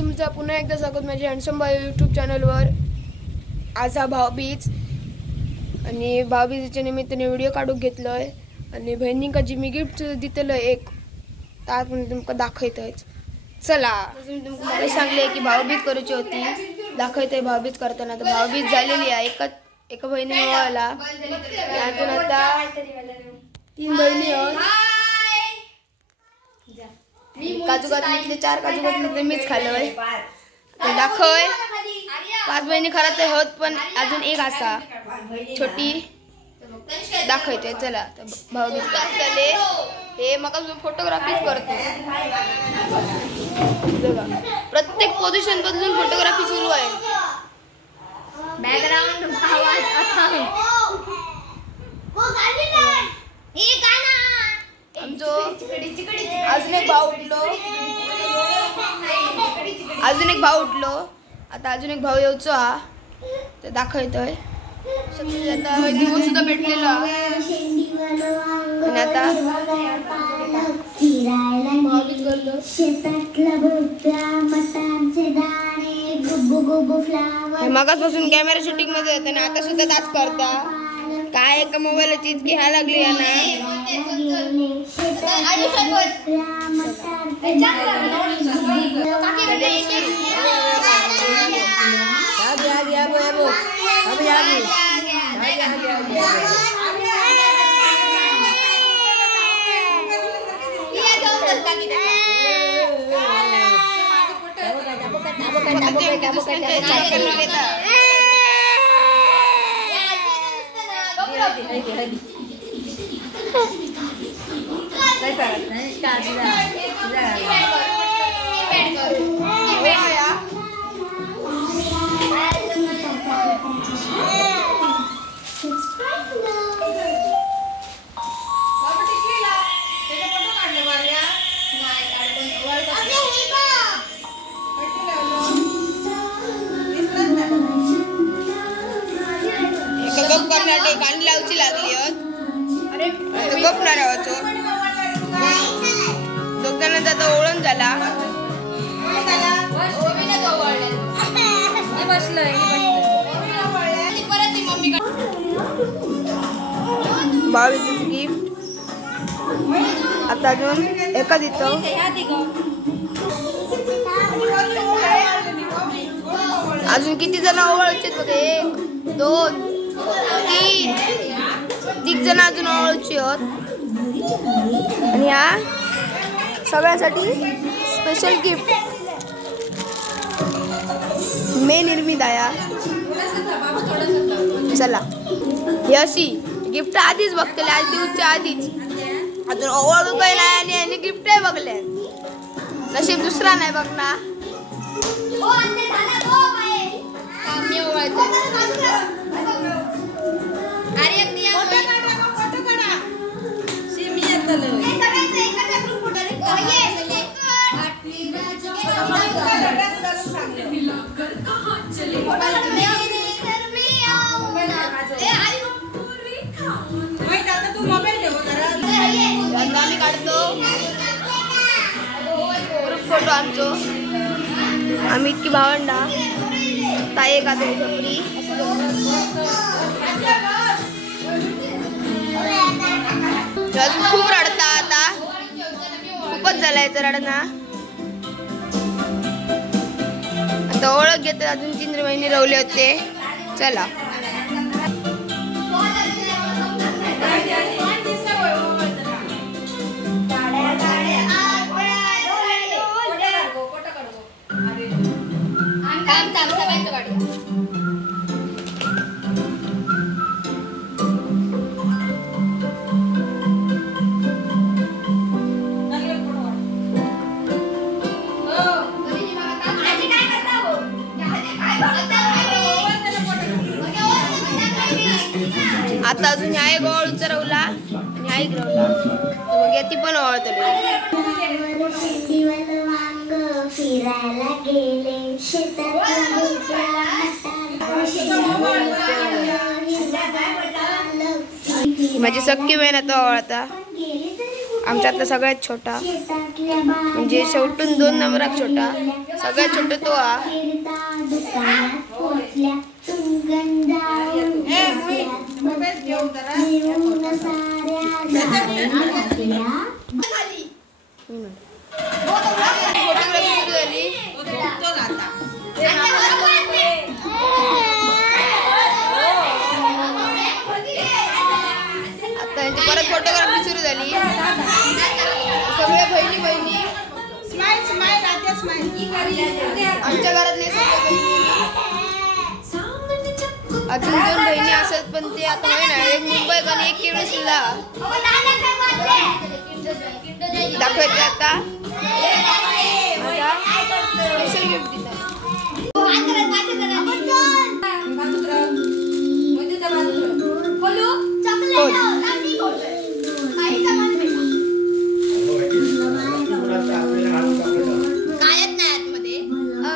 तुमचा पुन्हा एकदा स्वागत माझ्या हँडसम बॉय यूट्यूब चॅनलवर। आज हा भाऊबीज आणि भाऊबीजेच्या निमित्ताने व्हिडिओ काढून घेतलोय आणि बहिणींका जी मी गिफ्ट दिलेलं एक त्यात मी तुमका दाखवतोय। चला मी तुमका सांगले की भाऊबीज करूची होती, दाखवतोय भाऊबीज करताना। तर भाऊबीज झालेली आहे, एका बहिणीने ओवाळला, त्यातून आता 3 बहिणी आहेत। काजू घातले 4 काजू घातले ते मीच खाल्लोय। तर दाखवय 5 बहिणी खरं तर होत, पण अजून एक असा छोटी दाखवते। चला तर भाऊबीज झाले, हे मका फोटोग्राफीच करतो बघा, प्रत्येक पोझिशन बदलून फोटोग्राफी सुरू आहे। बॅकग्राऊंड आवाज आता आमचो अजून एक भाऊ उठलो, आता अजून एक भाऊ येऊचो हा, तर दाखवतोय। आता दिवस सुद्धा भेटलेला आणि आता भाऊबीज करलो। मगाचपासून कॅमेरा शूटिंग मध्ये होते ना, आता सुद्धा तास करता काय एका मोबाईल चीज घ्यायला लागली आहे ना। गप करण्यासाठी गाणी लावची लागली गपणार आहोत। दोघांना आता ओळण झाला, भाऊबीजेचं गिफ्ट आता अजून एका देतो। अजून किती जण ओवाळचे बघ, 1 2 3 3 जण अजून ओवाळचे आहेत। आणि या सगळ्यांसाठी स्पेशल गिफ्ट मे निर्मित आहे। चला ही अशी गिफ्ट आधीच बघतले, आज दिवसच्या आधीच, अजून ओवाळू काही नाही आणि गिफ्ट बघले, नशीब दुसरा नाही बघणार। फोटो आमचो आम्ही इतकी भावंडा ताई का झोपडी खूप रडता, आता खूपच झालायचं रडना। आता ओळख घेतात, अजून 3 महिने रवले होते। चला आता अजून आई गोळ उचरवला आणि आई गिरवला, मग ती पण ओळखली। माझी सख्खी बहीण आता ओळखता, आमच्यातला सगळ्यात छोटा, म्हणजे शेवटून 2 नंबरात छोटा। सगळ्यात छोट तो हा. फोटोग्राफी सुरू झाली. आता यांची परत फोटोग्राफी सुरू झाली. सगळ्या बहिणी आमच्या घरातले सगळे बहिणी. अजून 2 बहिणी असत पण ते आता नाही ना. एक मुंबईत आणि एक केवढीला दाखवायचे. आता स्पेशल गिफ्ट दिला.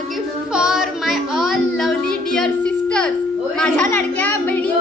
Gift for my all lovely dear sisters. माझ्या लाडक्या बहिणी.